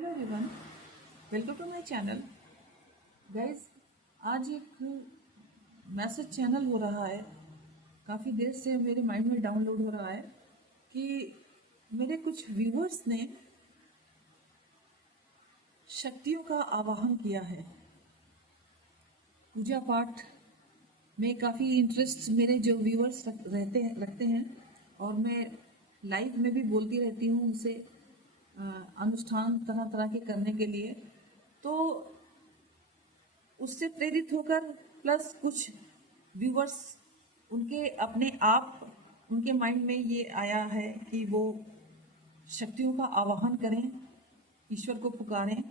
Hello everyone, welcome to my channel guys. आज एक message channel हो रहा है, काफ़ी देर से मेरे माइंड में डाउनलोड हो रहा है कि मेरे कुछ व्यूअर्स ने शक्तियों का आवाहन किया है। पूजा पाठ में काफ़ी इंटरेस्ट मेरे जो व्यूअर्स रखते हैं और मैं लाइव में भी बोलती रहती हूँ उनसे अनुष्ठान तरह तरह के करने के लिए। तो उससे प्रेरित होकर प्लस कुछ व्यूवर्स उनके अपने आप उनके माइंड में ये आया है कि वो शक्तियों का आवाहन करें, ईश्वर को पुकारें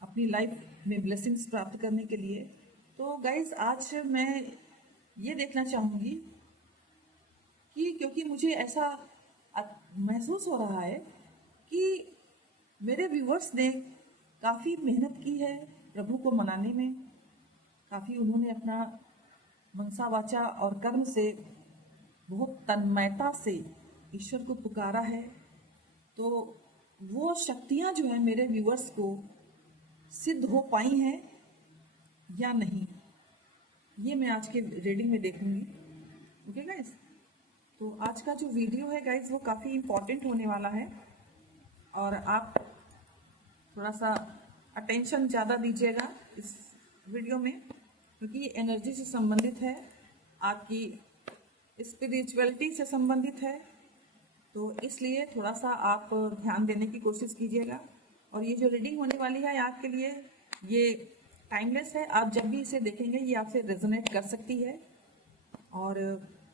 अपनी लाइफ में ब्लेसिंग्स प्राप्त करने के लिए। तो गाइज आज मैं ये देखना चाहूँगी कि क्योंकि मुझे ऐसा महसूस हो रहा है कि मेरे व्यूवर्स ने काफ़ी मेहनत की है प्रभु को मनाने में, काफ़ी उन्होंने अपना मनसा वाचा और कर्म से बहुत तन्मयता से ईश्वर को पुकारा है। तो वो शक्तियाँ जो है मेरे व्यूवर्स को सिद्ध हो पाई हैं या नहीं, ये मैं आज के रीडिंग में देखूंगी। ओके गाइज, तो आज का जो वीडियो है गाइज वो काफ़ी इम्पोर्टेंट होने वाला है और आप थोड़ा सा अटेंशन ज़्यादा दीजिएगा इस वीडियो में, क्योंकि ये एनर्जी से संबंधित है, आपकी स्पिरिचुअलिटी से संबंधित है। तो इसलिए थोड़ा सा आप ध्यान देने की कोशिश कीजिएगा। और ये जो रीडिंग होने वाली है आपके लिए ये टाइमलेस है, आप जब भी इसे देखेंगे ये आपसे रेजोनेट कर सकती है। और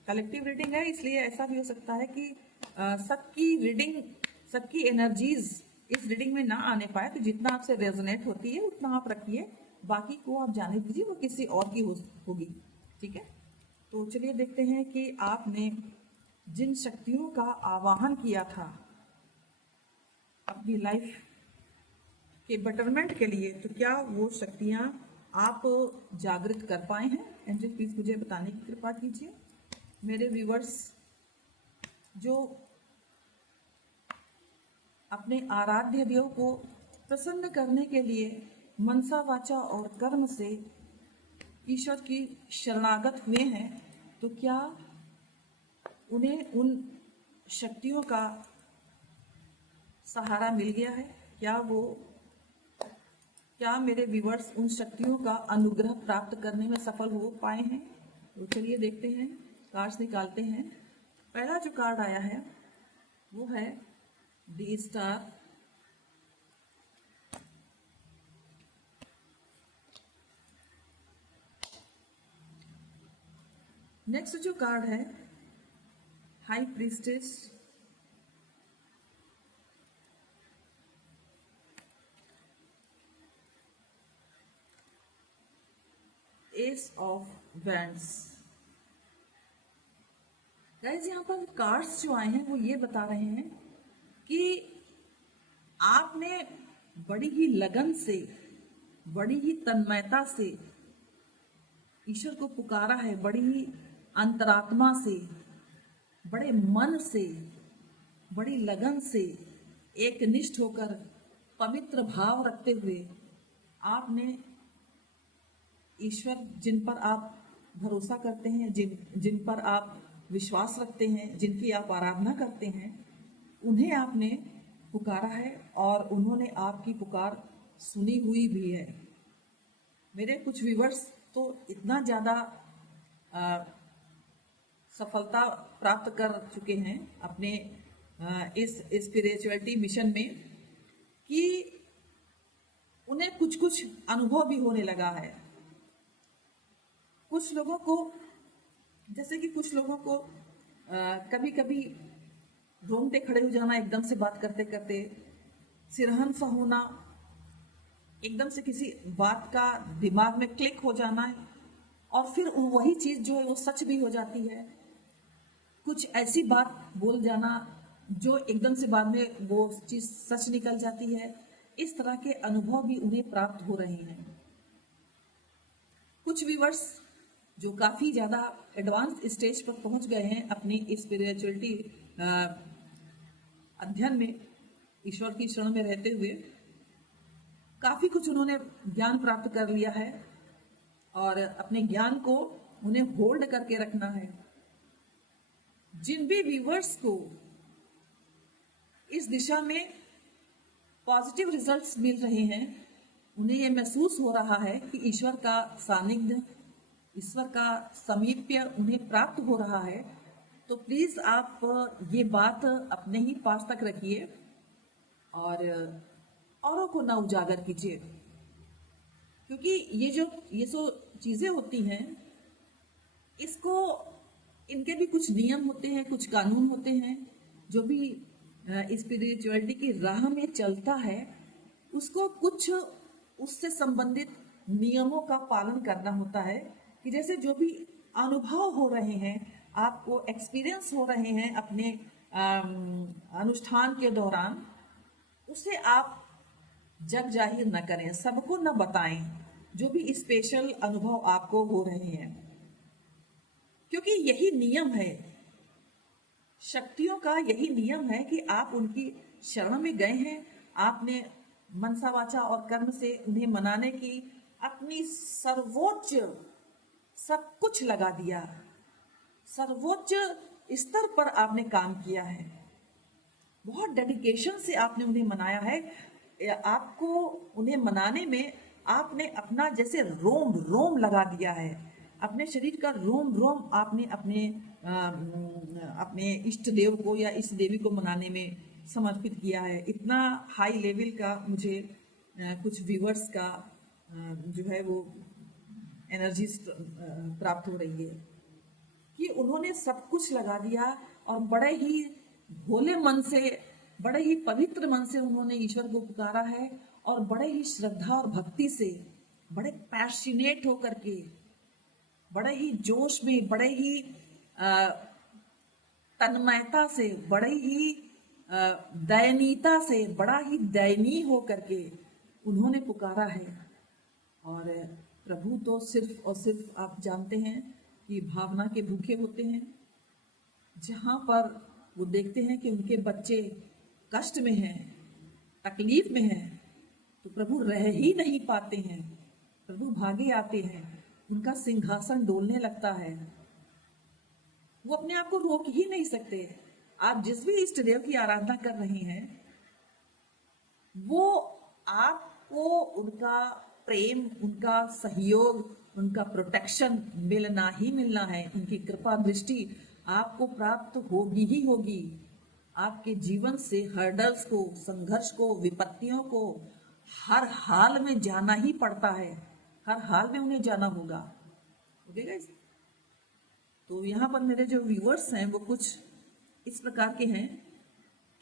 कलेक्टिव रीडिंग है, इसलिए ऐसा भी हो सकता है कि सबकी रीडिंग, सबकी एनर्जीज इस रीडिंग में ना आने पाए। तो जितना आपसे रेजोनेट होती है उतना आप रखिए, बाकी को आप जाने दीजिए, वो किसी और की होगी। ठीक है, तो चलिए देखते हैं कि आपने जिन शक्तियों का आवाहन किया था अपनी लाइफ के बेटरमेंट के लिए, तो क्या वो शक्तियाँ आप जागृत कर पाए हैं? एंजल प्लीज मुझे बताने की कृपा कीजिए। मेरे व्यूवर्स जो अपने आराध्य देव को प्रसन्न करने के लिए मनसा वाचा और कर्म से ईश्वर की शरणागत हुए हैं, तो क्या उन्हें उन शक्तियों का सहारा मिल गया है? क्या मेरे व्यूवर्स उन शक्तियों का अनुग्रह प्राप्त करने में सफल हो पाए हैं? तो चलिए देखते हैं, कार्ड्स निकालते हैं। पहला जो कार्ड आया है वो है द स्टार, नेक्स्ट जो कार्ड है high priestess, S of wands. Guys यहाँ पर कार्ड्स जो आए हैं वो ये बता रहे हैं कि आपने बड़ी ही लगन से, बड़ी ही तन्मयता से ईश्वर को पुकारा है, बड़ी ही अंतरात्मा से, बड़े मन से, बड़ी लगन से, एक निष्ठ होकर, पवित्र भाव रखते हुए आपने ईश्वर जिन पर आप भरोसा करते हैं, जिन पर आप विश्वास रखते हैं, जिनकी आप आराधना करते हैं, उन्हें आपने पुकारा है और उन्होंने आपकी पुकार सुनी हुई भी है। मेरे कुछ व्यूवर्स तो इतना ज़्यादा सफलता प्राप्त कर चुके हैं अपने इस स्पिरिचुअलिटी मिशन में कि उन्हें कुछ कुछ अनुभव भी होने लगा है। कुछ लोगों को, जैसे कि कुछ लोगों को कभी कभी रोंगटे खड़े हो जाना, एकदम से बात करते करते सिरहन सा होना, एकदम से किसी बात का दिमाग में क्लिक हो जाना है और फिर वही चीज जो है वो सच भी हो जाती है। कुछ ऐसी बात बोल जाना जो एकदम से बाद में वो चीज सच निकल जाती है। इस तरह के अनुभव भी उन्हें प्राप्त हो रहे हैं। कुछ व्यूवर्स जो काफ़ी ज़्यादा एडवांस स्टेज पर पहुंच गए हैं अपनी स्पिरिचुअलिटी अध्ययन में, ईश्वर की शरण में रहते हुए, काफी कुछ उन्होंने ज्ञान प्राप्त कर लिया है और अपने ज्ञान को उन्हें होल्ड करके रखना है। जिन भी व्यूवर्स को इस दिशा में पॉजिटिव रिजल्ट्स मिल रहे हैं, उन्हें यह महसूस हो रहा है कि ईश्वर का सानिध्य, ईश्वर का समीप्य उन्हें प्राप्त हो रहा है, तो प्लीज आप ये बात अपने ही पास तक रखिए और औरों को ना उजागर कीजिए, क्योंकि ये जो चीजें होती हैं, इसको इनके भी कुछ नियम होते हैं, कुछ कानून होते हैं। जो भी स्पिरिचुअलिटी की राह में चलता है, उसको कुछ उससे संबंधित नियमों का पालन करना होता है कि जैसे जो भी अनुभव हो रहे हैं, आपको एक्सपीरियंस हो रहे हैं अपने अनुष्ठान के दौरान, उसे आप जग जाहिर न करें, सबको न बताएं जो भी स्पेशल अनुभव आपको हो रहे हैं, क्योंकि यही नियम है शक्तियों का। यही नियम है कि आप उनकी शरण में गए हैं, आपने मनसा वाचा और कर्म से उन्हें मनाने की अपनी सर्वोच्च सब कुछ लगा दिया, सर्वोच्च स्तर पर आपने काम किया है, बहुत डेडिकेशन से आपने उन्हें मनाया है। आपको उन्हें मनाने में आपने अपना जैसे रोम रोम लगा दिया है, अपने शरीर का रोम रोम आपने अपने इष्ट देव को या इष्ट देवी को मनाने में समर्पित किया है। इतना हाई लेवल का मुझे कुछ व्यूवर्स का जो है वो एनर्जी प्राप्त हो रही है कि उन्होंने सब कुछ लगा दिया और बड़े ही भोले मन से, बड़े ही पवित्र मन से उन्होंने ईश्वर को पुकारा है और बड़े ही श्रद्धा और भक्ति से, बड़े पैशनेट होकर के, बड़े ही जोश में, बड़े ही तन्मयता से, बड़े ही दयनीयता से, बड़ा ही दयनीय होकर के उन्होंने पुकारा है। और प्रभु तो सिर्फ और सिर्फ आप जानते हैं कि भावना के भूखे होते हैं। जहाँ पर वो देखते हैं कि उनके बच्चे कष्ट में हैं, तकलीफ में हैं, तो प्रभु रह ही नहीं पाते हैं, प्रभु भागे आते हैं, उनका सिंहासन डोलने लगता है, वो अपने आप को रोक ही नहीं सकते। आप जिस भी इष्ट देव की आराधना कर रहे हैं, वो आपको उनका प्रेम, उनका सहयोग, उनका प्रोटेक्शन मिलना ही मिलना है। उनकी कृपा दृष्टि आपको प्राप्त होगी ही होगी। आपके जीवन से हर्डल्स को, संघर्ष को, विपत्तियों को हर हाल में जाना ही पड़ता है, हर हाल में उन्हें जाना होगा। ओके गाइस, तो यहाँ पर मेरे जो व्यूअर्स हैं वो कुछ इस प्रकार के हैं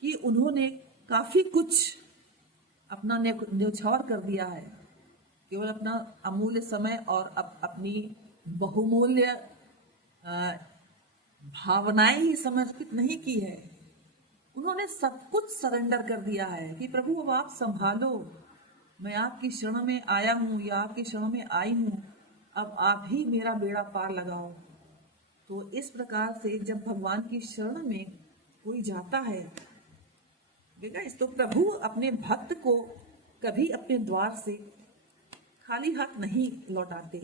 कि उन्होंने काफी कुछ अपना न्यौछावर कर दिया है, केवल अपना अमूल्य समय और अपनी बहुमूल्य भावनाएं ही समर्पित नहीं की है, उन्होंने सब कुछ सरेंडर कर दिया है कि प्रभु अब आप संभालो, मैं आपकी शरण में आया हूँ या आपकी शरण में आई हूँ, अब आप ही मेरा बेड़ा पार लगाओ। तो इस प्रकार से जब भगवान की शरण में कोई जाता है, देखा, इस तो प्रभु अपने भक्त को कभी अपने द्वार से खाली हाथ नहीं लौटाते।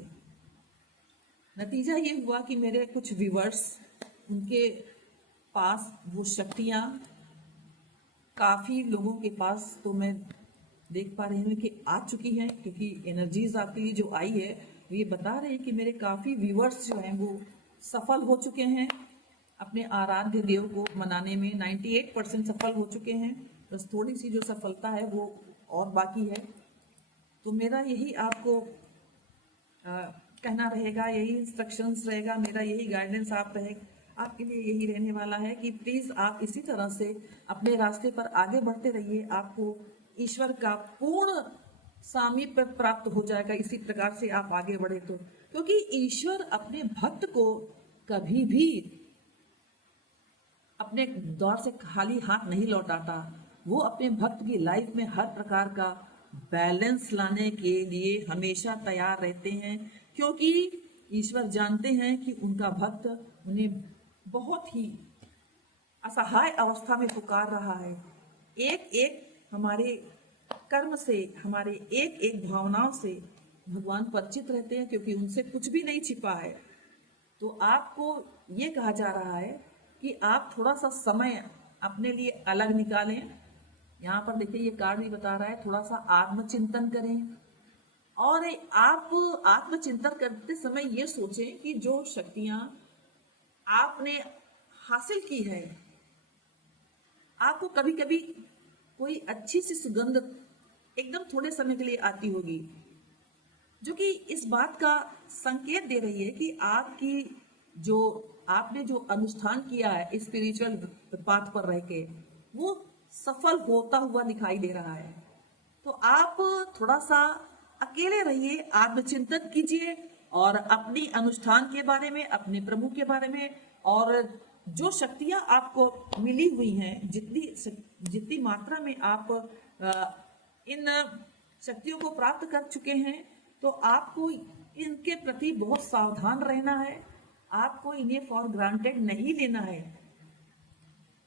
नतीजा ये हुआ कि मेरे कुछ व्यूअर्स, उनके पास वो शक्तियाँ, काफी लोगों के पास तो मैं देख पा रही हूँ कि आ चुकी हैं, क्योंकि एनर्जीज आपके लिए जो आई है ये बता रहे हैं कि मेरे काफी व्यूअर्स जो हैं वो सफल हो चुके हैं अपने आराध्य देव को मनाने में। 98% सफल हो चुके हैं, बस थोड़ी सी जो सफलता है वो और बाकी है। तो मेरा यही आपको कहना रहेगा, यही इंस्ट्रक्शंस रहेगा, मेरा यही गाइडेंस आपके लिए यही रहने वाला है कि प्लीज आप इसी तरह से अपने रास्ते पर आगे बढ़ते रहिए। आपको ईश्वर का पूर्ण सामीप्य प्राप्त हो जाएगा इसी प्रकार से आप आगे बढ़े तो, क्योंकि ईश्वर अपने भक्त को कभी भी अपने दौर से खाली हाथ नहीं लौटाता। वो अपने भक्त की लाइफ में हर प्रकार का बैलेंस लाने के लिए हमेशा तैयार रहते हैं, क्योंकि ईश्वर जानते हैं कि उनका भक्त उन्हें बहुत ही असहाय अवस्था में पुकार रहा है। एक एक हमारे कर्म से, हमारे एक एक भावनाओं से भगवान परिचित रहते हैं, क्योंकि उनसे कुछ भी नहीं छिपा है। तो आपको ये कहा जा रहा है कि आप थोड़ा सा समय अपने लिए अलग निकालें। यहाँ पर देखिए, ये कार्ड भी बता रहा है थोड़ा सा आत्मचिंतन करें। और आप आत्मचिंतन करते समय ये सोचें कि जो शक्तियां आपने हासिल की है, आपको कभी कभी कोई अच्छी सी सुगंध एकदम थोड़े समय के लिए आती होगी, जो कि इस बात का संकेत दे रही है कि आपकी जो आपने जो अनुष्ठान किया है स्पिरिचुअल पाथ पर रह के, वो सफल होता हुआ दिखाई दे रहा है। तो आप थोड़ा सा अकेले रहिए, आत्मचिंतन कीजिए और अपनी अनुष्ठान के बारे में, अपने प्रभु के बारे में, और जो शक्तियां आपको मिली हुई हैं, जितनी मात्रा में आप इन शक्तियों को प्राप्त कर चुके हैं, तो आपको इनके प्रति बहुत सावधान रहना है। आपको इन्हें फॉर ग्रांटेड नहीं लेना है,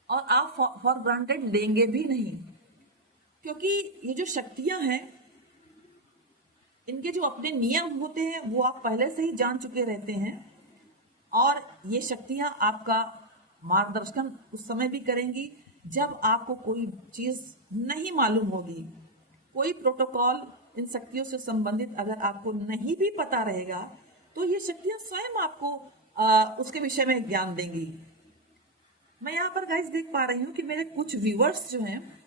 और आप फॉर ग्रांटेड लेंगे भी नहीं, क्योंकि ये जो शक्तियां हैं, इनके जो अपने नियम होते हैं वो आप पहले से ही जान चुके रहते हैं। और ये शक्तियां आपका मार्गदर्शन उस समय भी करेंगी जब आपको कोई चीज नहीं मालूम होगी। कोई प्रोटोकॉल इन शक्तियों से संबंधित अगर आपको नहीं भी पता रहेगा, तो ये शक्तियां स्वयं आपको उसके विषय में ज्ञान देंगी। मैं यहाँ पर गाइस देख पा रही हूँ कि मेरे कुछ व्यूअर्स जो हैं,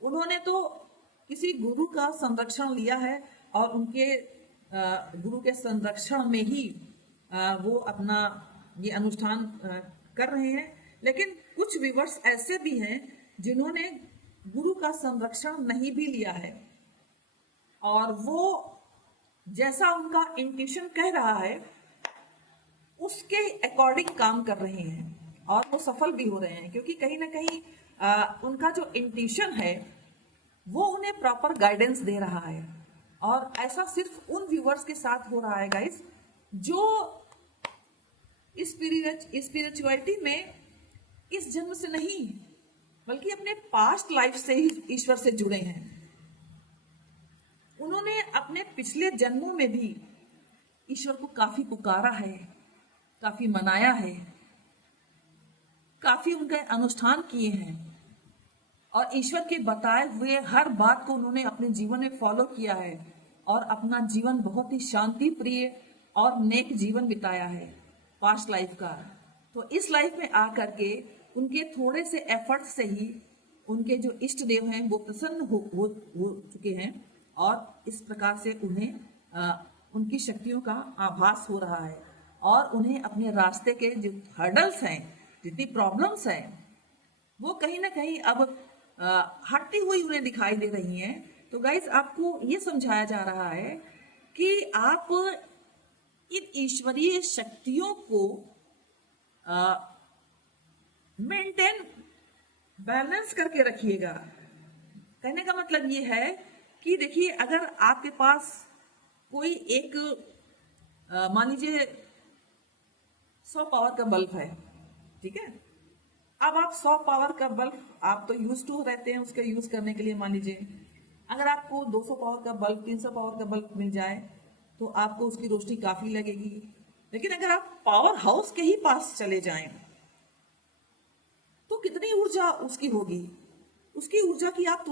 उन्होंने तो किसी गुरु का संरक्षण लिया है और उनके गुरु के संरक्षण में ही वो अपना ये अनुष्ठान कर रहे हैं। लेकिन कुछ व्यूअर्स ऐसे भी हैं जिन्होंने गुरु का संरक्षण नहीं भी लिया है, और वो जैसा उनका इंट्यूशन कह रहा है उसके अकॉर्डिंग काम कर रहे हैं, और वो सफल भी हो रहे हैं, क्योंकि कहीं ना कहीं उनका जो इंट्यूशन है वो उन्हें प्रॉपर गाइडेंस दे रहा है। और ऐसा सिर्फ उन व्यूवर्स के साथ हो रहा है गाइस, जो स्पिरिचुअलिटी में इस जन्म से नहीं बल्कि अपने पास्ट लाइफ से ही ईश्वर से जुड़े हैं। उन्होंने अपने पिछले जन्मों में भी ईश्वर को काफी पुकारा है, काफी मनाया है, काफी उनके अनुष्ठान किए हैं, और ईश्वर के बताए हुए हर बात को उन्होंने अपने जीवन में फॉलो किया है, और अपना जीवन बहुत ही शांति प्रिय और नेक जीवन बिताया है पास्ट लाइफ का। तो इस लाइफ में आकर के उनके थोड़े से एफर्ट से ही उनके जो इष्ट देव हैं वो प्रसन्न हो चुके हैं, और इस प्रकार से उन्हें उनकी शक्तियों का आभास हो रहा है, और उन्हें अपने रास्ते के जो हर्डल्स हैं, जितनी प्रॉब्लम्स हैं, वो कहीं ना कहीं अब हटती हुई उन्हें दिखाई दे रही हैं। तो गाइस, आपको ये समझाया जा रहा है कि आप इन ईश्वरीय शक्तियों को मेंटेन, बैलेंस करके रखिएगा। कहने का मतलब ये है कि देखिए, अगर आपके पास कोई एक मान लीजिए 100 पावर का बल्ब है, ठीक है। अब आप 100 पावर का बल्ब, आप तो यूज टू रहते हैं उसके यूज करने के लिए। मान लीजिए अगर आपको 200 पावर का बल्ब, 300 पावर का बल्ब मिल जाए तो आपको उसकी रोशनी काफी लगेगी। लेकिन अगर आप पावर हाउस के ही पास चले जाएं तो कितनी ऊर्जा उसकी होगी, उसकी ऊर्जा की आप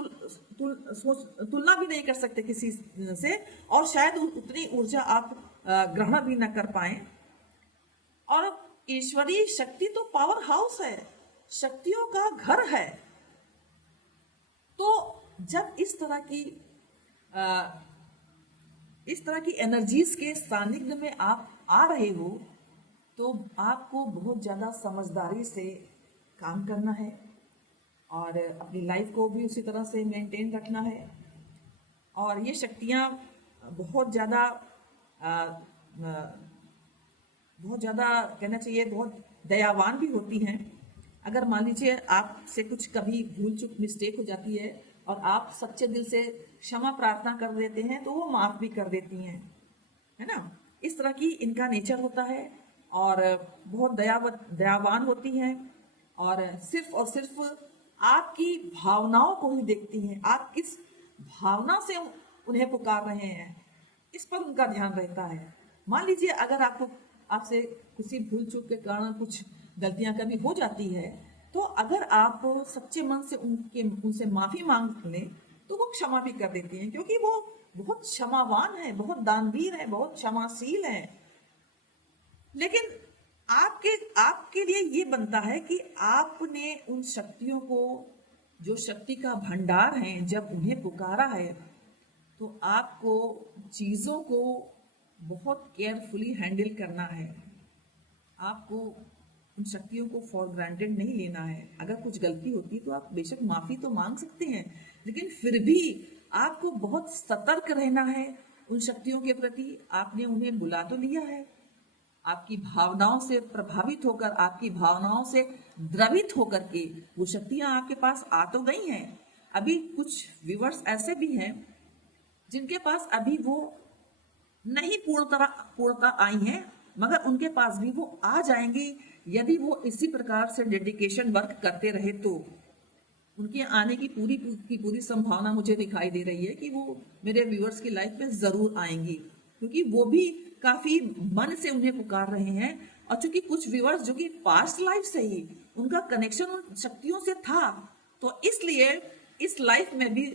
तुलना भी नहीं कर सकते किसी से, और शायद उतनी ऊर्जा आप ग्रहण भी न कर पाए। और ईश्वरीय शक्ति तो पावर हाउस है, शक्तियों का घर है। तो जब इस तरह की एनर्जीज के सानिध्य में आप आ रहे हो, तो आपको बहुत ज्यादा समझदारी से काम करना है, और अपनी लाइफ को भी उसी तरह से मेंटेन रखना है। और ये शक्तियाँ बहुत ज़्यादा कहना चाहिए, बहुत दयावान भी होती हैं। अगर मान लीजिए आपसे कुछ कभी भूल चूक मिस्टेक हो जाती है और आप सच्चे दिल से क्षमा प्रार्थना कर देते हैं, तो वो माफ भी कर देती हैं, है ना। इस तरह की इनका नेचर होता है, और बहुत दयावान होती हैं, और सिर्फ आपकी भावनाओं को ही देखती हैं, आप किस भावना से उन्हें पुकार रहे हैं, इस पर उनका ध्यान रहता है। मान लीजिए अगर आपको आपसे किसी भूल चूक के कारण कुछ गलतियां कभी हो जाती है, तो अगर आप सच्चे मन से उनसे माफी मांग लें तो वो क्षमा भी कर देती हैं, क्योंकि वो बहुत क्षमावान है, बहुत दानवीर है, बहुत क्षमाशील है। लेकिन आपके आपके लिए ये बनता है कि आपने उन शक्तियों को, जो शक्ति का भंडार है, जब उन्हें पुकारा है तो आपको चीजों को बहुत केयरफुली हैंडल करना है। आपको उन शक्तियों को फॉर ग्रांटेड नहीं लेना है। अगर कुछ गलती होती है तो आप बेशक माफी तो मांग सकते हैं, लेकिन फिर भी आपको बहुत सतर्क रहना है उन शक्तियों के प्रति। आपने उन्हें बुला तो लिया है, आपकी भावनाओं से प्रभावित होकर, आपकी भावनाओं से द्रवित होकर के वो शक्तियां आपके पास आ तो गई हैं। अभी कुछ व्यूअर्स ऐसे भी हैं जिनके पास अभी वो नहीं पूर्णता आई है, मगर उनके पास भी वो आ जाएंगे यदि वो इसी प्रकार से डेडिकेशन वर्क करते रहे तो। उनके आने की पूरी संभावना मुझे दिखाई दे रही है कि वो मेरे व्यूअर्स की लाइफ में जरूर आएंगी, क्योंकि वो भी काफी मन से उन्हें पुकार रहे हैं। और चूंकि कुछ व्यूअर्स जो कि पास्ट लाइफ से ही उनका कनेक्शन उन शक्तियों से था, तो इसलिए इस लाइफ में भी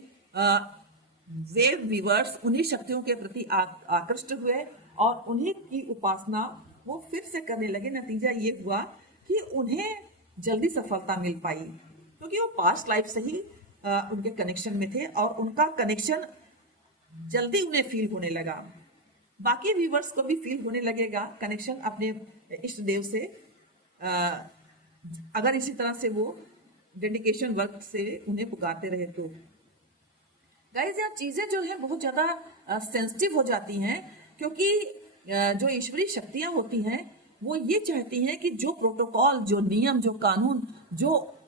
वे व्यूअर्स उन्हीं शक्तियों के प्रति आकृष्ट हुए और उन्हीं की उपासना वो फिर से करने लगे। नतीजा ये हुआ कि उन्हें जल्दी सफलता मिल पाई, क्योंकि वो पास्ट लाइफ से ही उनके कनेक्शन में थे और उनका कनेक्शन जल्दी उन्हें फील होने लगा। बाकी व्यूवर्स को भी फील होने लगेगा कनेक्शन अपने इष्ट देव से, अगर इसी तरह से वो डेडिकेशन वर्क से उन्हें पुकारते रहे तो। गाइस, यहाँ चीजें जो है बहुत ज्यादा सेंसिटिव हो जाती हैं, क्योंकि जो ईश्वरीय शक्तियां होती हैं वो ये चाहती हैं कि जो प्रोटोकॉल, जो नियम, जो कानून जो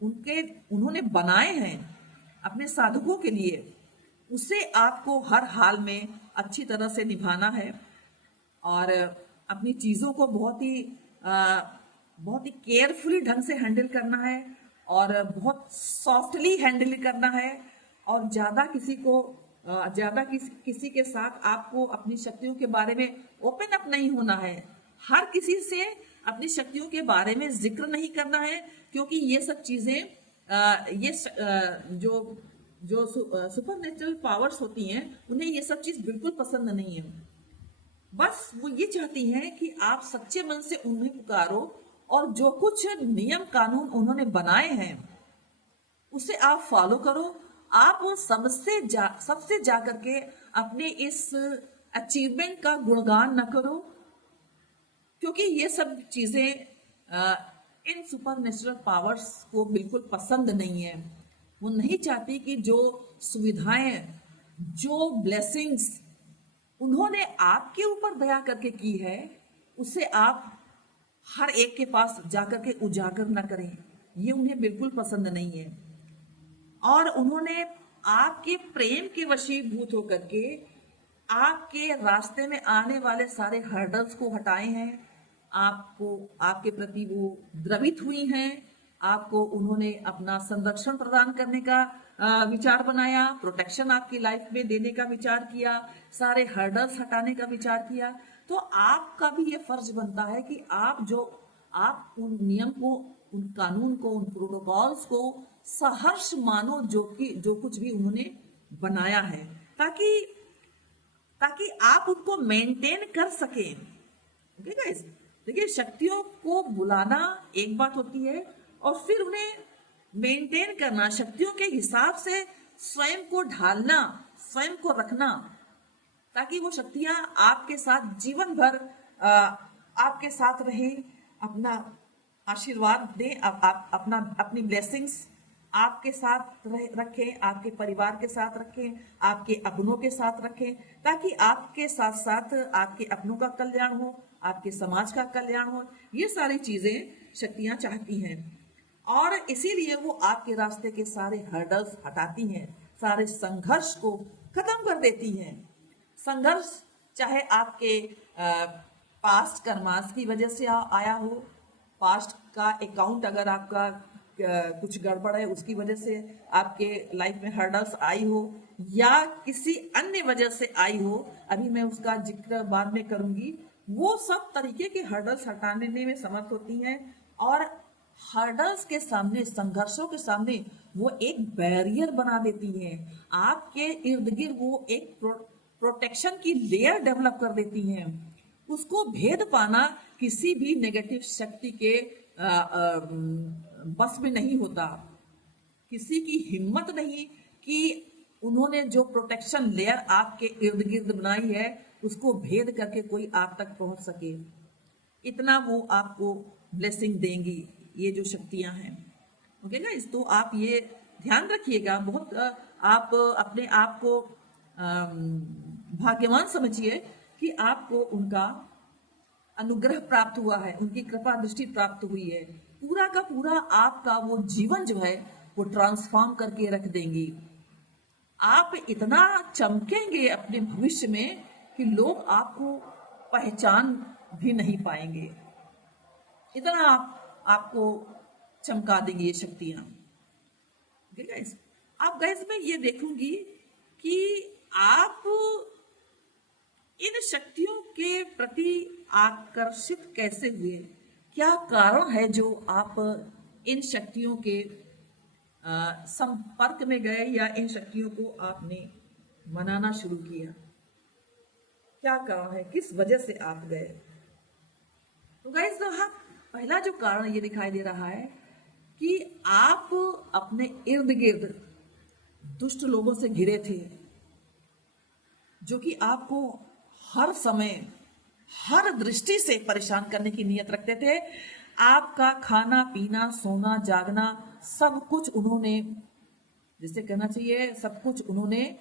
उन्होंने बनाए हैं अपने साधकों के लिए, उसे आपको हर हाल में अच्छी तरह से निभाना है और अपनी चीजों को बहुत ही केयरफुली ढंग से हैंडल करना है और बहुत सॉफ्टली हैंडल करना है। और ज्यादा किसी के साथ आपको अपनी शक्तियों के बारे में ओपन अप नहीं होना है। हर किसी से अपनी शक्तियों के बारे में जिक्र नहीं करना है, क्योंकि ये सब चीजें जो सुपरनेचुरल पावर्स होती हैं उन्हें ये सब चीज बिल्कुल पसंद नहीं है। बस वो ये चाहती हैं कि आप सच्चे मन से उन्हें पुकारो और जो कुछ नियम कानून उन्होंने बनाए हैं उसे आप फॉलो करो। आप वो सबसे जा करके अपने इस अचीवमेंट का गुणगान न करो, क्योंकि ये सब चीजें इन सुपरनेचुरल पावर्स को बिल्कुल पसंद नहीं है। वो नहीं चाहती कि जो सुविधाएं, जो ब्लेसिंग्स उन्होंने आपके ऊपर दया करके की है, उसे आप हर एक के पास जाकर के उजागर न करें। ये उन्हें बिल्कुल पसंद नहीं है। और उन्होंने आपके प्रेम के वशीभूत होकर के आपके रास्ते में आने वाले सारे हर्डल्स को हटाए हैं। आपके प्रति वो द्रवित हुई हैं। आपको उन्होंने अपना संरक्षण प्रदान करने का विचार बनाया, प्रोटेक्शन आपकी लाइफ में देने का विचार किया, सारे हर्डल्स हटाने का विचार किया। तो आपका भी ये फर्ज बनता है कि आप उन नियम को, उन कानून को, उन प्रोटोकॉल्स को सहर्ष मानो जो कुछ भी उन्होंने बनाया है, ताकि आप उनको मेंटेन कर सकें। ओके गाइस, देखिए शक्तियों को बुलाना एक बात होती है और फिर उन्हें मेंटेन करना, शक्तियों के हिसाब से स्वयं को ढालना, स्वयं को रखना, ताकि वो शक्तियां आपके साथ जीवन भर आपके साथ रहे, अपना आशीर्वाद दें, अपनी ब्लेसिंग्स आपके साथ रखें, आपके परिवार के साथ रखें, आपके अपनों के साथ रखें, ताकि आपके साथ साथ आपके अपनों का कल्याण हो, आपके समाज का कल्याण हो। ये सारी चीजें शक्तियां चाहती हैं और इसीलिए वो आपके रास्ते के सारे हर्डल्स हटाती हैं, सारे संघर्ष को खत्म कर देती हैं। संघर्ष चाहे आपके पास्ट कर्मास की वजह से आया हो, पास्ट का अकाउंट अगर आपका कुछ गड़बड़ है, उसकी वजह से आपके लाइफ में हर्डल्स आई हो या किसी अन्य वजह से आई हो, अभी मैं उसका जिक्र बाद में करूंगी, वो सब तरीके के हर्डल्स हटाने में समर्थ होती हैं। और हर्डल्स के सामने, संघर्षों के सामने वो एक बैरियर बना देती हैं। आपके इर्द गिर्द वो एक प्रोटेक्शन की लेयर डेवलप कर देती हैं। उसको भेद पाना किसी भी नेगेटिव शक्ति के बस में नहीं होता। किसी की हिम्मत नहीं कि उन्होंने जो प्रोटेक्शन लेयर आपके इर्द गिर्द बनाई है उसको भेद करके कोई आप तक पहुंच सके, इतना वो आपको ब्लेसिंग देंगी ये जो शक्तियां हैं। ओके गाइस, तो आप ये ध्यान रखिएगा, बहुत आप अपने आप को भाग्यवान समझिए कि आपको उनका अनुग्रह प्राप्त हुआ है, उनकी कृपा दृष्टि प्राप्त हुई है। पूरा का पूरा आपका वो जीवन जो है वो ट्रांसफॉर्म करके रख देंगी। आप इतना चमकेंगे अपने भविष्य में कि लोग आपको पहचान भी नहीं पाएंगे, इतना आपको चमका देंगी ये शक्तियां। गाइस, आप गाइस मैं ये देखूंगी कि आप इन शक्तियों के प्रति आकर्षित कैसे हुए, क्या कारण है जो आप इन शक्तियों के संपर्क में गए या इन शक्तियों को आपने मनाना शुरू किया, क्या कारण है, किस वजह से आप गए। तो गाइस, पहला जो कारण ये दिखाई दे रहा है कि आप अपने इर्द गिर्द दुष्ट लोगों से घिरे थे, जो कि आपको हर समय हर दृष्टि से परेशान करने की नीयत रखते थे। आपका खाना पीना सोना जागना सब कुछ उन्होंने, जिसे कहना चाहिए सब कुछ उन्होंने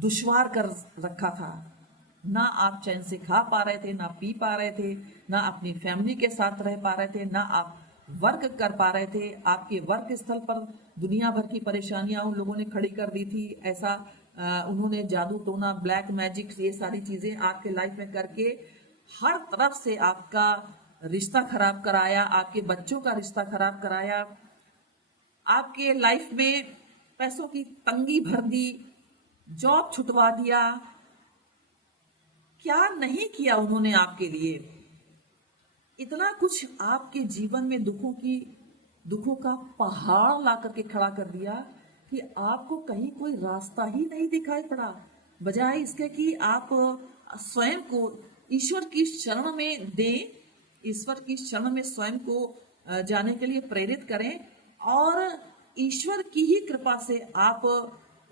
दुश्वार कर रखा था। ना आप चैन से खा पा रहे थे, ना पी पा रहे थे, ना अपनी फैमिली के साथ रह पा रहे थे, ना आप वर्क कर पा रहे थे। आपके वर्क स्थल पर दुनिया भर की परेशानियां उन लोगों ने खड़ी कर दी थी। ऐसा उन्होंने जादू टोना ब्लैक मैजिक ये सारी चीजें आपके लाइफ में करके हर तरफ से आपका रिश्ता खराब कराया, आपके बच्चों का रिश्ता खराब कराया, आपके लाइफ में पैसों की तंगी भर दी, जॉब छुटवा दिया। क्या नहीं किया उन्होंने आपके लिए, इतना कुछ आपके जीवन में दुखों का पहाड़ ला करके खड़ा कर दिया कि आपको कहीं कोई रास्ता ही नहीं दिखाई पड़ा। बजाय इसके कि आप स्वयं को ईश्वर की शरण में दें, ईश्वर की शरण में स्वयं को जाने के लिए प्रेरित करें और ईश्वर की ही कृपा से आप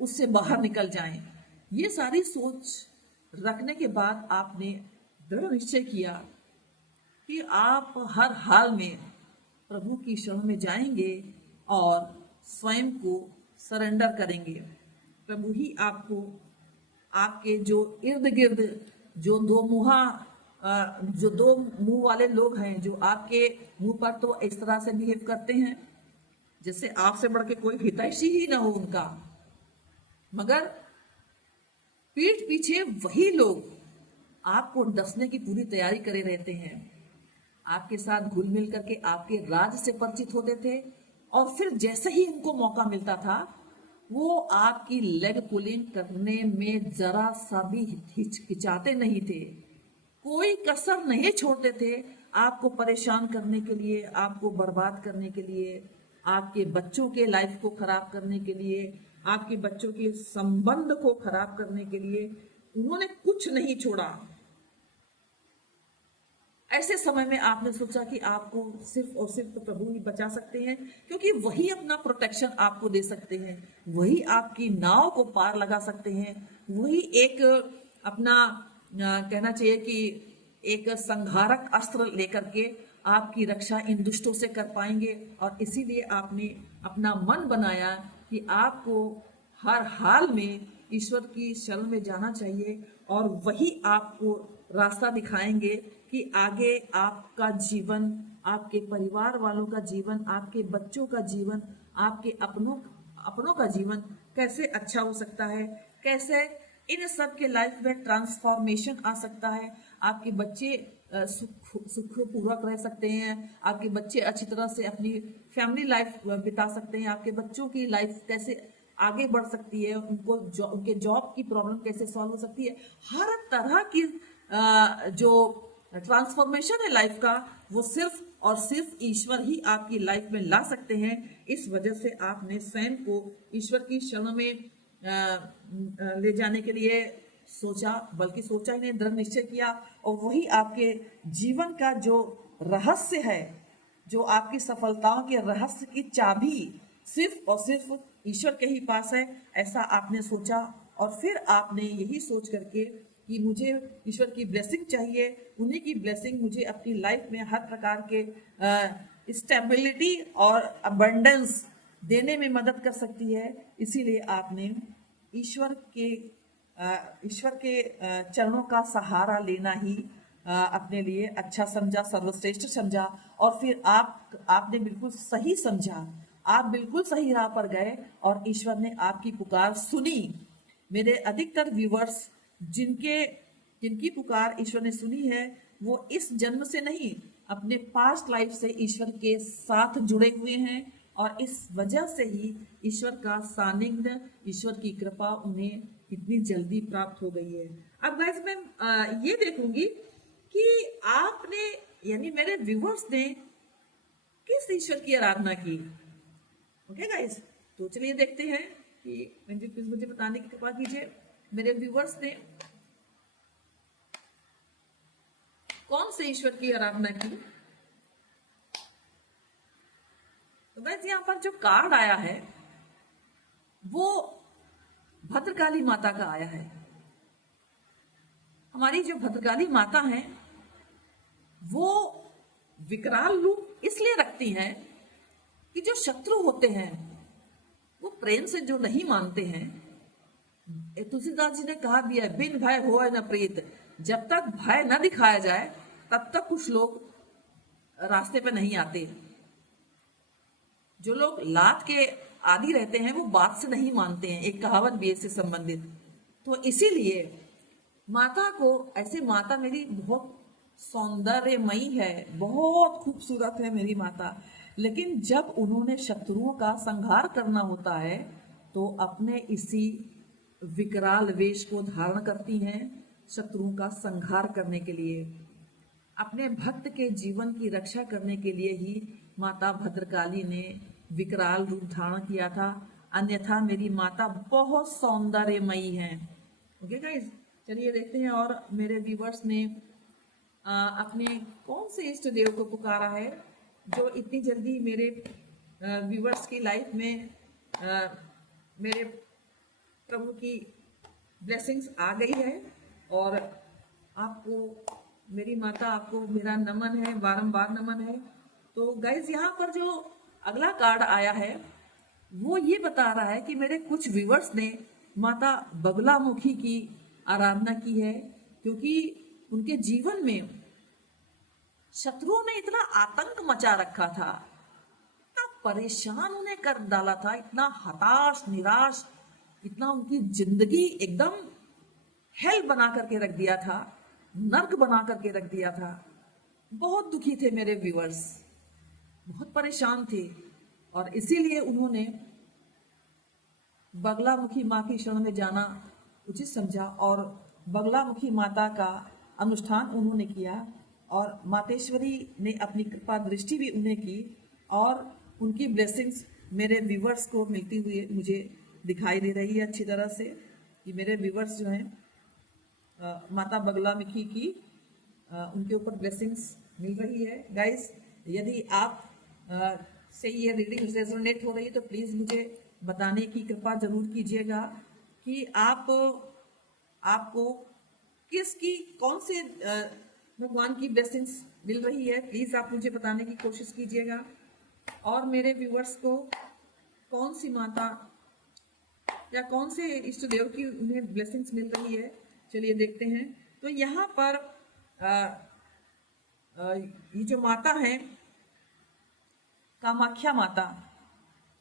उससे बाहर निकल जाएं। ये सारी सोच रखने के बाद आपने दृढ़ निश्चय किया कि आप हर हाल में प्रभु की शरण में जाएंगे और स्वयं को सरेंडर करेंगे। प्रभु ही आपको, आपके जो इर्द गिर्द जो दो मुंह वाले लोग हैं, जो आपके मुंह पर तो इस तरह से बिहेव करते हैं जैसे आपसे बढ़ के कोई हितैषी ही ना हो उनका, मगर पीठ पीछे वही लोग आपको डसने की पूरी तैयारी करे रहते हैं। आपके साथ घुल मिल करके आपके राज से परिचित होते थे और फिर जैसे ही उनको मौका मिलता था वो आपकी लेग पुलिंग करने में जरा सा भी हिचकिचाते नहीं थे, कोई कसर नहीं छोड़ते थे आपको परेशान करने के लिए, आपको बर्बाद करने के लिए, आपके बच्चों के लाइफ को खराब करने के लिए, आपके बच्चों के संबंध को खराब करने के लिए उन्होंने कुछ नहीं छोड़ा। ऐसे समय में आपने सोचा कि आपको सिर्फ और सिर्फ प्रभु ही बचा सकते हैं, क्योंकि वही अपना प्रोटेक्शन आपको दे सकते हैं, वही आपकी नाव को पार लगा सकते हैं, वही एक अपना कहना चाहिए कि एक संहारक अस्त्र लेकर के आपकी रक्षा इन दुष्टों से कर पाएंगे। और इसीलिए आपने अपना मन बनाया कि आपको हर हाल में ईश्वर की शरण में जाना चाहिए और वही आपको रास्ता दिखाएंगे कि आगे आपका जीवन, आपके परिवार वालों का जीवन, आपके बच्चों का जीवन, आपके अपनों का जीवन कैसे अच्छा हो सकता है, कैसे इन सब के लाइफ में ट्रांसफॉर्मेशन आ सकता है, आपके बच्चे सुखपूर्वक रह सकते हैं, आपके बच्चे अच्छी तरह से अपनी फैमिली लाइफ बिता सकते हैं, आपके बच्चों की लाइफ कैसे आगे बढ़ सकती है, उनके जॉब की प्रॉब्लम कैसे सॉल्व हो सकती है, हर तरह की जो ट्रांसफॉर्मेशन है लाइफ का, वो सिर्फ और सिर्फ ईश्वर ही आपकी लाइफ में ला सकते हैं। इस वजह से आपने स्वयं को ईश्वर की शरण में ले जाने के लिए सोचा, बल्कि सोचा ही नहीं, दृढ़ निश्चय किया, और वही आपके जीवन का जो रहस्य है, जो आपकी सफलताओं के रहस्य की चाबी सिर्फ और सिर्फ ईश्वर के ही पास है, ऐसा आपने सोचा। और फिर आपने यही सोच करके कि मुझे ईश्वर की ब्लेसिंग चाहिए, उन्हीं की ब्लेसिंग मुझे अपनी लाइफ में हर प्रकार के स्टेबिलिटी और अबंडेंस देने में मदद कर सकती है, इसीलिए आपने ईश्वर के चरणों का सहारा लेना ही अपने लिए अच्छा समझा, सर्वश्रेष्ठ समझा। और फिर आपने बिल्कुल सही समझा, आप बिल्कुल सही राह पर गए और ईश्वर ने आपकी पुकार सुनी। मेरे अधिकतर व्यूवर्स जिनकी पुकार ईश्वर ने सुनी है, वो इस जन्म से नहीं, अपने पास्ट लाइफ से ईश्वर के साथ जुड़े हुए हैं, और इस वजह से ही ईश्वर का सानिध्य, ईश्वर की कृपा उन्हें इतनी जल्दी प्राप्त हो गई है। अब गाइस मैं ये देखूंगी कि आपने, यानी मेरे व्यूवर्स ने किस ईश्वर की आराधना की। ओके गाइस, तो चलिए देखते हैं कि मुझे बताने की कृपा कीजिए, मेरे व्यूवर्स ने कौन से ईश्वर की आराधना की। तो गाइस यहाँ पर जो कार्ड आया है वो भद्रकाली माता का आया है। हमारी जो भद्रकाली माता है वो विकराल रूप इसलिए रखती हैं कि जो शत्रु होते हैं वो प्रेम से जो नहीं मानते हैं, तुलसीदास जी ने कहा भी है, बिन भय होए न प्रीत। जब तक भय न दिखाया जाए तब तक कुछ लोग रास्ते पे नहीं आते। जो लोग लात के आदि रहते हैं वो बात से नहीं मानते हैं, एक कहावत भी है इससे संबंधित। तो इसीलिए माता को, ऐसे माता मेरी बहुत सौंदर्यमयी है, बहुत खूबसूरत है मेरी माता, लेकिन जब उन्होंने शत्रुओं का संहार करना होता है तो अपने इसी विकराल वेश को धारण करती हैं शत्रुओं का संहार करने के लिए। अपने भक्त के जीवन की रक्षा करने के लिए ही माता भद्रकाली ने विकराल रूप धारण किया था, अन्यथा मेरी माता बहुत सौंदर्यमयी हैं। ओके गाइस, चलिए देखते हैं और मेरे व्यूवर्स ने अपने कौन से इष्ट देव को पुकारा है जो इतनी जल्दी मेरे व्यूवर्स की लाइफ में मेरे प्रभु की ब्लेसिंग्स आ गई है। और आपको मेरी माता, आपको मेरा नमन है, बारंबार नमन है। तो गाइज यहाँ पर जो अगला कार्ड आया है वो ये बता रहा है कि मेरे कुछ व्यूवर्स ने माता बगलामुखी की आराधना की है, क्योंकि उनके जीवन में शत्रुओं ने इतना आतंक मचा रखा था, इतना परेशान उन्हें कर डाला था, इतना हताश निराश, इतना उनकी जिंदगी एकदम हेल बना करके रख दिया था, नर्क बना करके रख दिया था। बहुत दुखी थे मेरे व्यूअर्स, बहुत परेशान थे, और इसीलिए उन्होंने बगलामुखी माँ की शरण में जाना उचित समझा और बगलामुखी माता का अनुष्ठान उन्होंने किया, और मातेश्वरी ने अपनी कृपा दृष्टि भी उन्हें की, और उनकी ब्लेसिंग्स मेरे व्यूवर्स को मिलती हुई मुझे दिखाई दे रही है अच्छी तरह से कि मेरे व्यूवर्स जो हैं माता बगलामुखी की उनके ऊपर ब्लेसिंग्स मिल रही है। गाइस, यदि आप से ये रीडिंग रेजोनेट हो रही है तो प्लीज़ मुझे बताने की कृपा जरूर कीजिएगा कि आपको कौन से भगवान की ब्लेसिंग्स मिल रही है, प्लीज़ आप मुझे बताने की कोशिश कीजिएगा। और मेरे व्यूवर्स को कौन सी माता या कौन से इष्ट देव की उन्हें ब्लेसिंग्स मिल रही है, चलिए देखते हैं। तो यहाँ पर ये जो माता है कामाख्या माता,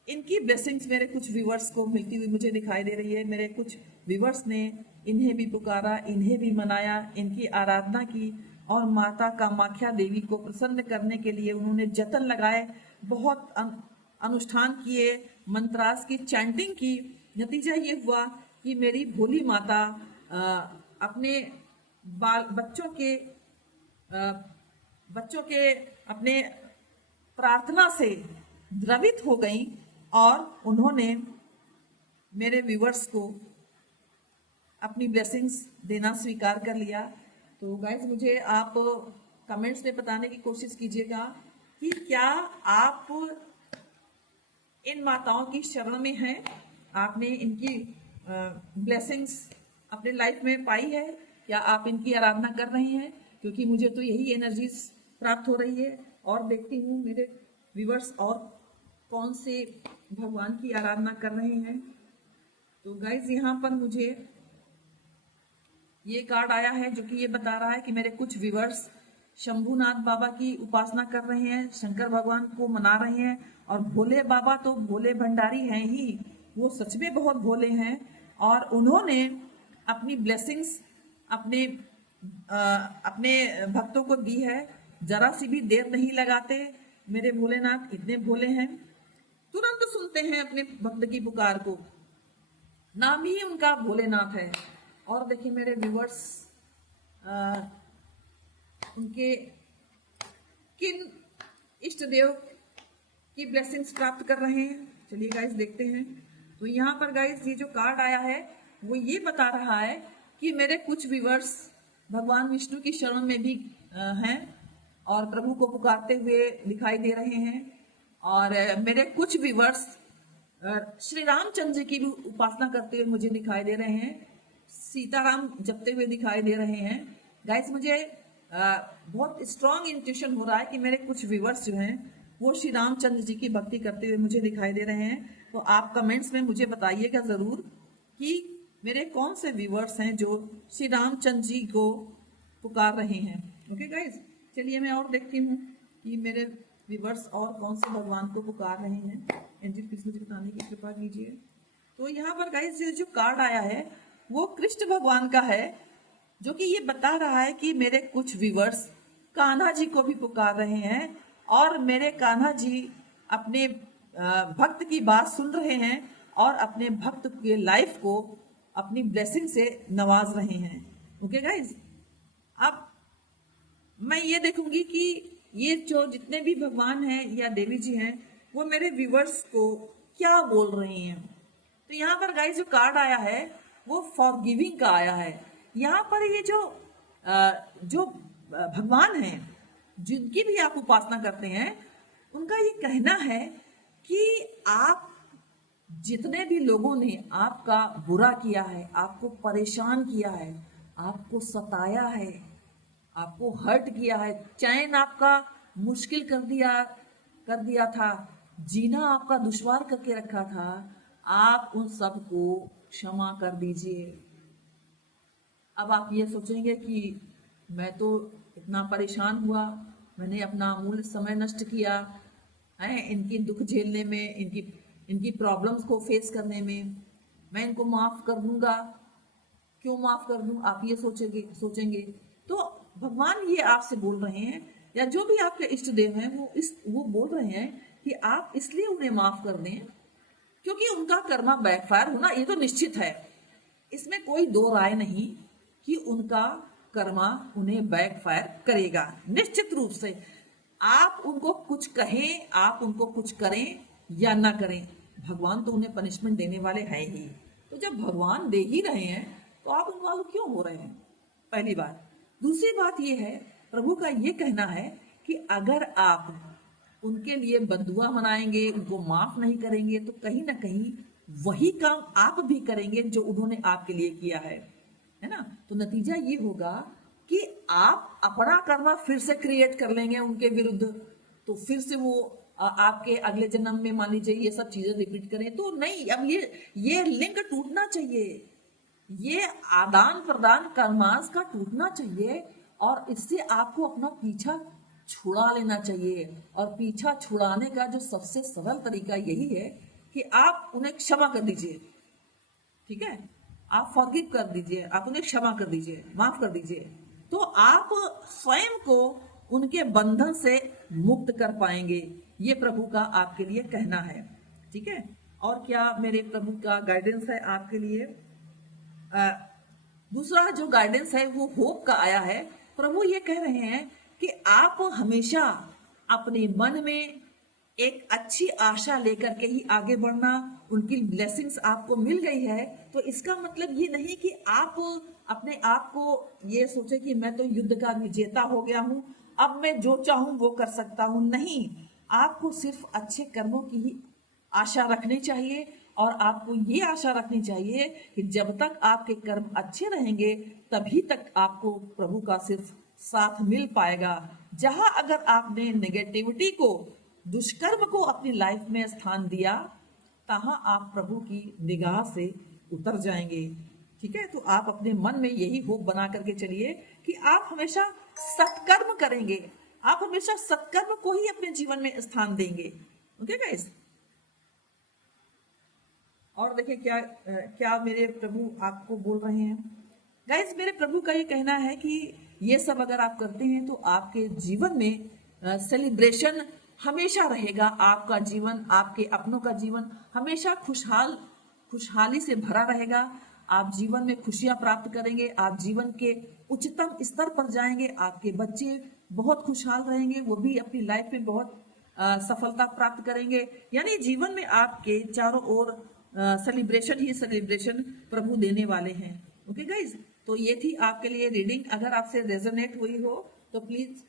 इनकी ब्लेसिंग्स मेरे कुछ व्यूवर्स को मिलती हुई मुझे दिखाई दे रही है। मेरे कुछ व्यूवर्स ने इन्हें भी पुकारा, इन्हें भी मनाया, इनकी आराधना की, और माता कामाख्या देवी को प्रसन्न करने के लिए उन्होंने जतन लगाए, बहुत अनुष्ठान किए, मंत्रास की चैंटिंग की। नतीजा ये हुआ कि मेरी भोली माता अपने बच्चों के अपने प्रार्थना से द्रवित हो गई और उन्होंने मेरे व्यूवर्स को अपनी ब्लेसिंग्स देना स्वीकार कर लिया। तो गाइज मुझे आप कमेंट्स में बताने की कोशिश कीजिएगा कि क्या आप इन माताओं की शरण में हैं, आपने इनकी ब्लेसिंग्स अपने लाइफ में पाई है, या आप इनकी आराधना कर रहे हैं? क्योंकि मुझे तो यही एनर्जीज प्राप्त हो रही है। और देखती हूँ मेरे व्यूवर्स और कौन से भगवान की आराधना कर रहे हैं। तो गाइज यहाँ पर मुझे ये कार्ड आया है जो कि ये बता रहा है कि मेरे कुछ व्यूवर्स शंभुनाथ बाबा की उपासना कर रहे हैं, शंकर भगवान को मना रहे हैं। और भोले बाबा तो भोले भंडारी हैं ही, वो सच में बहुत भोले हैं। और उन्होंने अपनी ब्लेसिंग्स अपने भक्तों को दी है। जरा सी भी देर नहीं लगाते, मेरे भोलेनाथ इतने भोले हैं, तुरंत सुनते हैं अपने भक्त की पुकार को। नाम ही उनका भोलेनाथ है। और देखिए मेरे व्यूवर्स उनके किन इष्ट देव की ब्लेसिंग्स प्राप्त कर रहे हैं, चलिए गाइस देखते हैं। तो यहाँ पर गाइस ये जो कार्ड आया है वो ये बता रहा है कि मेरे कुछ व्यूवर्स भगवान विष्णु की शरण में भी हैं और प्रभु को पुकारते हुए दिखाई दे रहे हैं। और मेरे कुछ व्यूवर्स श्री रामचंद्र जी की भी उपासना करते हुए मुझे दिखाई दे रहे हैं, सीताराम जपते हुए दिखाई दे रहे हैं। गाइस मुझे बहुत स्ट्रॉन्ग इंट्यूशन हो रहा है कि मेरे कुछ व्यूवर्स जो हैं वो श्री रामचंद्र जी की भक्ति करते हुए मुझे दिखाई दे रहे हैं। तो आप कमेंट्स में मुझे बताइएगा जरूर कि मेरे कौन से व्यूवर्स हैं जो श्री रामचंद्र जी को पुकार रहे हैं। ओके गाइस, चलिए मैं और देखती हूँ कि मेरे व्यूवर्स और कौन से भगवान को पुकार रहे हैं। एंजल प्लीज मुझे बताने की कृपा कीजिए। तो यहाँ पर गाइस जो कार्ड आया है वो कृष्ण भगवान का है, जो कि ये बता रहा है कि मेरे कुछ व्यूवर्स कान्हा जी को भी पुकार रहे हैं और मेरे कान्हा जी अपने भक्त की बात सुन रहे हैं और अपने भक्त के लाइफ को अपनी ब्लेसिंग से नवाज रहे हैं। ओके गाइज, अब मैं ये देखूंगी कि ये जो जितने भी भगवान हैं या देवी जी हैं वो मेरे व्यूवर्स को क्या बोल रहे हैं। तो यहाँ पर गाइज जो कार्ड आया है वो फॉरगिविंग का आया है। यहाँ पर ये जो भगवान हैं जिनकी भी आप उपासना करते हैं उनका ये कहना है कि आप जितने भी लोगों ने आपका बुरा किया है, आपको परेशान किया है, आपको सताया है, आपको हर्ट किया है, चैन आपका मुश्किल कर दिया था, जीना आपका दुश्वार करके रखा था, आप उन सबको क्षमा कर दीजिए। अब आप ये सोचेंगे कि मैं तो इतना परेशान हुआ, मैंने अपना अमूल्य समय नष्ट किया है इनकी दुख झेलने में, इनकी प्रॉब्लम्स को फेस करने में, मैं इनको माफ कर दूंगा, क्यों माफ कर दूं, आप ये सोचेंगे। तो भगवान ये आपसे बोल रहे हैं या जो भी आपके इष्ट देव हैं वो बोल रहे हैं कि आप इसलिए उन्हें माफ कर दें क्योंकि उनका कर्मा बैकफायर होना ये तो निश्चित है, इसमें कोई दो राय नहीं कि उनका कर्मा उन्हें बैकफायर करेगा निश्चित रूप से। आप उनको कुछ कहें, आप उनको कुछ करें या ना करें, भगवान तो उन्हें पनिशमेंट देने वाले हैं ही। तो जब भगवान दे ही रहे हैं तो आप इन्वॉल्व क्यों हो रहे हैं, पहली बात। दूसरी बात ये है, प्रभु का ये कहना है कि अगर आप उनके लिए बद्दुआ मनाएंगे, उनको माफ नहीं करेंगे, तो कहीं ना कहीं वही काम आप भी करेंगे जो उन्होंने आपके लिए किया है ना। तो नतीजा ये होगा कि आप अपना कर्मा फिर से क्रिएट कर लेंगे उनके विरुद्ध, तो फिर से वो आपके अगले जन्म में मान लीजिए ये सब चीजें रिपीट करें तो नहीं। अब ये लिंक टूटना चाहिए, ये आदान प्रदान कर्मास का टूटना चाहिए और इससे आपको अपना पीछा छुड़ा लेना चाहिए। और पीछा छुड़ाने का जो सबसे सरल तरीका यही है कि आप उन्हें क्षमा कर दीजिए, ठीक है, आप फॉरगिव कर दीजिए, आप उन्हें क्षमा कर दीजिए, माफ कर दीजिए। तो आप स्वयं को उनके बंधन से मुक्त कर पाएंगे। ये प्रभु का आपके लिए कहना है। ठीक है, और क्या मेरे प्रभु का गाइडेंस है आपके लिए? दूसरा जो गाइडेंस है वो होप का आया है। प्रभु ये कह रहे हैं कि आप हमेशा अपने मन में एक अच्छी आशा लेकर के ही आगे बढ़ना। उनकी ब्लेसिंग्स आपको मिल गई है, तो इसका मतलब ये नहीं कि आप अपने आप को ये सोचे कि मैं तो युद्ध का विजेता हो गया हूं, अब मैं जो चाहूं वो कर सकता हूं। नहीं, आपको सिर्फ अच्छे कर्मों की ही आशा रखनी चाहिए, और आपको ये आशा रखनी चाहिए कि जब तक आपके कर्म अच्छे रहेंगे तभी तक आपको प्रभु का सिर्फ साथ मिल पाएगा। जहां अगर आपने नेगेटिविटी को, दुष्कर्म को अपनी लाइफ में स्थान दिया, तहां आप प्रभु की निगाह से उतर जाएंगे। ठीक है, तो आप अपने मन में यही होप बना करके चलिए कि आप हमेशा सत्कर्म करेंगे, आप हमेशा सत्कर्म को ही अपने जीवन में स्थान देंगे। ओके गाइस, और देखिए क्या मेरे प्रभु आपको बोल रहे हैं। गाइस, मेरे प्रभु का ये कहना है कि ये सब अगर आप करते हैं तो आपके जीवन में सेलिब्रेशन हमेशा रहेगा। आपका जीवन, आपके अपनों का जीवन हमेशा खुशहाली से भरा रहेगा। आप जीवन में खुशियां प्राप्त करेंगे, आप जीवन के उच्चतम स्तर पर जाएंगे। आपके बच्चे बहुत खुशहाल रहेंगे, वो भी अपनी लाइफ में बहुत सफलता प्राप्त करेंगे। यानी जीवन में आपके चारों ओर सेलिब्रेशन ही सेलिब्रेशन प्रभु देने वाले हैं। ओके गाइज, तो ये थी आपके लिए रीडिंग। अगर आपसे रेजोनेट हुई हो तो please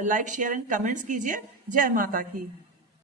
like, share and comments कीजिए। जय माता की।